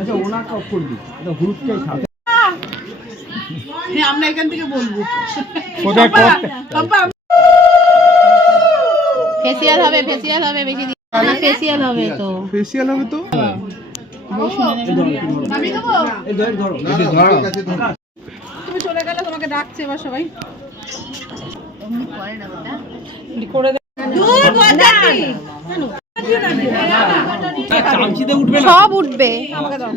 আচ্ছা ওনার অফ করবি, এটা গ্রুপটাই থাকে। আমরা এখান থেকে বলবো ফেসিয়াল হবে বেশি দিন ফেসিয়াল হবে তো তুমি চলে গেলে তোমাকে ডাকছে এবার সবাই সব উঠবে। আমাকে দাও।